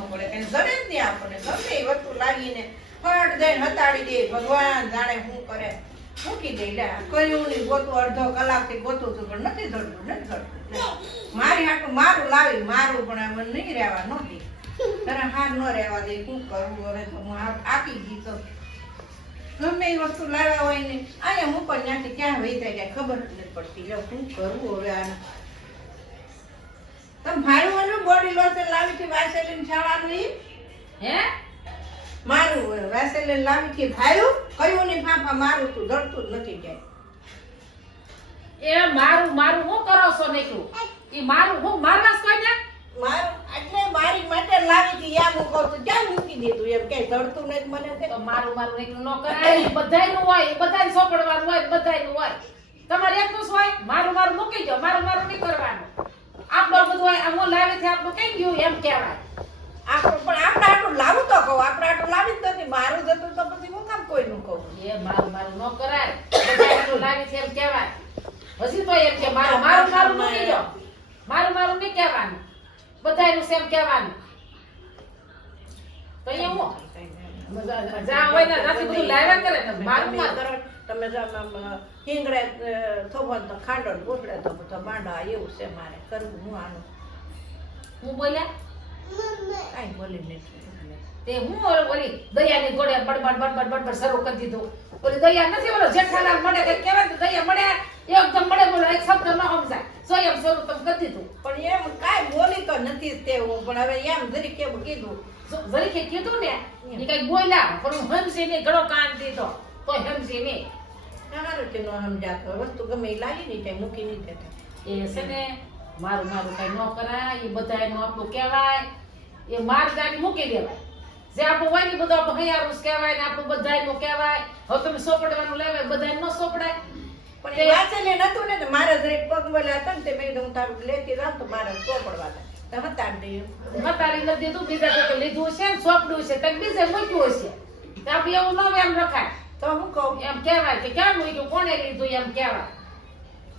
કરવું પડે કે જડે જ નહીં ગમે એ વસ્તુ લાવીને ફટ દઈને હતાડી દે. ભગવાન જાણે શું કરે. મૂકી દે. લે કર્યું નહીં, ગોતું, અડધો કલાકથી ગોતું હતું પણ નથી જડતું નથી જડતું મારી હાટું મારું લાવી, મારું પણ આ નહીં રહેવા નથી તને હાર ન રહેવા દે. શું કરવું હવે તો? હું આખી ગઈ તો ગમે એ વસ્તુ લાવ્યા હોય ને, અહીંયા હું પણ ત્યાંથી ક્યાં વહી જાય ખબર જ નથી પડતી. લે શું કરવું હવે આને? તમે ભાડું બોડી લોશન લાવી છે વાસેલીન છાવાનું ઈ? હે? મારું વાસેલીન લાવી છે ભાડું? કયું ની ફાફા મારું તું ધરતું જ નથી કે એ મારું મારું હું કરો છો નીકળું? ઈ મારું હું મારવાસ કોઈને મારું એટલે મારી માટે લાવી હતી યા કહું તું ક્યાં મૂકી દીધું એમ કે ધરતું નથી મને તે મારું મારું નીકળું ન કરાય. બધાય બધાયનું હોય બધાય સોપડવાનું હોય બધાયનું હોય. તમારે એકનું જ હોય? મારું મારું મૂકી દો. મારું મારું નહીં કરવાનું. આપણું બધું આમ લાવે છે આપણું કઈ ગયું એમ કહેવાય. આપણું પણ આપણે આટલું લાવું તો કહું. આપણે આટલું લાવી જ નથી. મારું જતું તો પછી હું કામ કોઈનું કહું? એ મારું મારું ન કરાય. બધાયનું લાવી છે એમ કહેવાય. પછી તો એમ કે મારું મારું મારું દો. મારું મારું નહીં કહેવાનું. બધાયનું સેમ કહેવાનું. તો એ હું જ્યાં હોય ને ત્યાંથી બધું લાવ્યા કરે ને મારું. હિંગળે થોભન તો ખાંડો ગોઠડે તો તો માંડવા એવું છે મારે કરવું હું આનું. હું બોલ્યા? કાંઈ બોલી નથી તે હું ઓલો દયાની જોડે બડબડ બડબડ બડબડ શરૂ કરી દીધું. ઓલી દયા નથી ઓલો જેઠાલાલ મળે કે કહેવાય તો દયા મળે એકદમ મળે બોલો એક શબ્દ ન સમજાય. સ્વયં સ્વરૂપ તમે કરી દીધું. પણ એમ કાંઈ બોલી તો નથી તે હું પણ હવે એમ જરી કેમ કીધું. જરી કે કીધું ને એ કઈ બોલ્યા પણ હું હમસી ઘણો કાન દીધો. તો હમસી નહીં. સારું છે નો સમજાતો. વસ્તુ ગમે એ લાવી નહીં કઈ મૂકી નહીં દેતા. એ છે ને મારું મારું કઈ ન કરાય એ બધા એનું આપણું કહેવાય. એ માર ગાડી મૂકી દેવાય. જે આપણું હોય ને બધું આપણું હૈયારું કહેવાય ને આપણું બધાયનું કહેવાય. હવે તમે સોપડવાનું લેવાય બધાય ન સોપડાય. પણ એ વાંચેલી નતું ને મારા જરીક પગ બોલ્યા હતા ને તે મેં કીધું તારું લેતી રાખ તો મારે સોપડવા હતા મતારી નથી દીધું બીજા લીધું છે ને સોપડું છે કંઈક બીજે મૂક્યું તો આપણે એવું ન એમ રખાય. હું એમ કહેવાય કે ક્યાં મૂક્યું કોને લીધું એમ કહેવાય?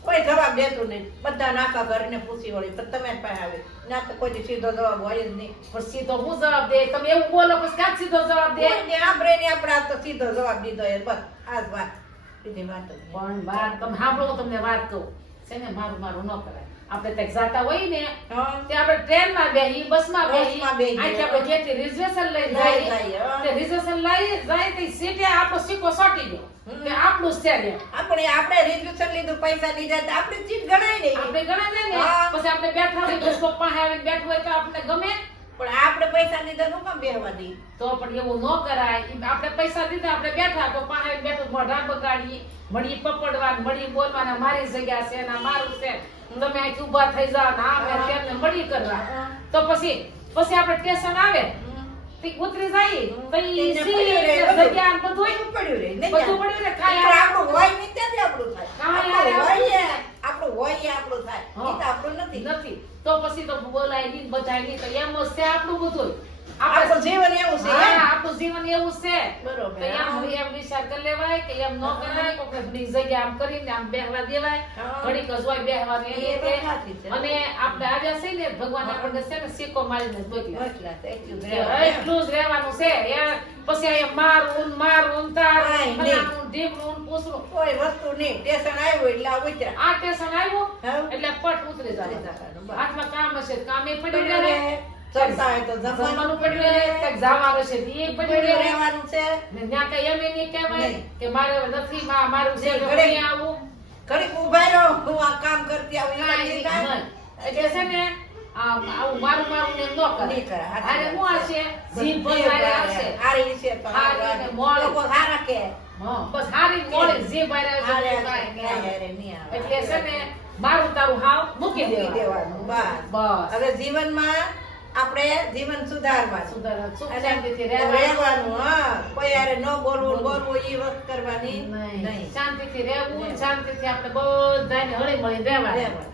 કોઈ જવાબ દેતું નહીં. બધા નાખા ઘરને પૂછી વળી પણ તમે પાસે આવે. ના તો કોઈ સીધો જવાબ હોય જ નહીં. પણ સીધો હું જવાબ દે? તમે એવું બોલો પછી ક્યાં સીધો જવાબ દે? ને આપણે ને આપણે આ તો સીધો જવાબ દીધો એ બસ આ જ વાત. બીજી વાત પણ વાત તમે સાંભળો તમને વાત કહું. છે ને મારું મારું ન કરાય. આપણે ત્યાં જાતા હોય ને. તે આપણે ટ્રેનમાં બેહી બસમાં બેહી. આખી આપણે ઘેરથી રિઝર્વેશન લઈ જાય. રિઝર્વેશન લઈ જાય તે સીટે આપણો સિક્કો સોટી ગયો. આપણું જ છે ને. આપણે આપણે રિઝર્વેશન લીધું પૈસા લીધા તો આપણે સીટ ગણાય નહીં. આપણે ગણાય ને. પછી આપણે બેઠા હોય બસ પપ્પા આવીને બેઠું હોય તો આપણે ગમે. પણ આપણે પૈસા લીધા નું કામ બેહવા દઈ તો પણ એવું ન કરાય. આપણે પૈસા દીધા આપણે બેઠા તો પાસે બેઠો મોઢા બગાડી મળી પકડવા મળી બોલવાના મારી જગ્યા છે ના મારું છે. તમે અહીંથી ઊભા થઈ જાઓ ના મેં તેમને મળી કરવા. તો પછી પછી આપણે સ્ટેશન આવે. ઉતરી જાય. તો ઈ સી. જગ્યા બધું. પડ્યું રે બધું પડ્યું રે કાંઈ પણ આપણું હોય નહીં ત્યાંથી આપણું કાંઈ થાય આપણું આવે. હોય એ- આપણું હોય એ આપણું થાય હા. એ તો આપણું નથી નથી તો પછી તો બોલાય નહીં બધાય નહીં તો એમ જ છે આપણું બધું. આપણું જીવન એવું છે આપણું જીવન એવું છે. બરોબર. તો એમ એમ વિચાર કરી લેવાય કે એમ ન કરાય કોકને ઘણી જગ્યા આમ કરીને આમ બેહવા દેવાય. છે. અને આપણે આજે છે ને ભગવાન આપણને છે ને સિક્કો મારીને મોકલ્યા. એટલા જ રહેવાનું. છે. પછી મારું મારું તારું ઢીમણું ને પૂછડું. કોઈ વસ્તુ નહીં. ટેશન આવ્યો એટલે આ ઉતર્યા. આ ટેશન આવ્યો? એટલે પટ ઉતરી જાય હાથમાં કામ હશે કામ કામે પડ્યું પડ્યું રહે. રહે. હોય તો જમવાનું જમવાનું પડ્યું રહે. કંઈક જવાનું છે એ પડ્યું પડ્યું રહેવાનું છે. ને ત્યાં કઈ એમ નહીં કહેવાય કે મારે નથી મારું છે ઘરે- હું આવું. ઘડીક ઊભા રહો. હું આ કામ કરતી આવું. એટલે છે ને આવું મારું મારું ને કરે. છે. હશે? જીભ આવશે હારી છે તો હારી. ને હારા કે હા, બસ હારી મોળી જે આવે. એટલે છે ને મારું તારું હાવ મૂકી દેવાનું. બસ. બસ. હવે જીવનમાં આપણે જીવન સુધારવાનું. સુધારા સુખ અને શાંતિથી રહેવાનું. રહેવાનું હા. કોઈ યારે ન બોલવું બોલવું. એ વસ્ત કરવાની નહીં. શાંતિથી રહેવું. શાંતિથી આપણે બધાને હળી મળી રહેવાનું.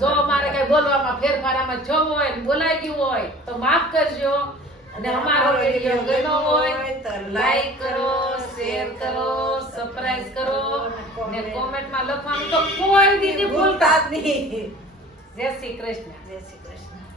જો મારે કઈ બોલવામાં ફેરફાર આમાં થયો હોય બોલાઈ ગયું હોય તો માફ કરજો. અને અમારો વીડિયો ગમ્યો હોય તો લાઈક કરો શેર કરો સબસ્ક્રાઇબ કરો. ને કોમેન્ટમાં લખવાનું તો કોઈ દીદી ભૂલતા ભૂલતા જ નહીં. જય શ્રી કૃષ્ણ. જય શ્રી કૃષ્ણ.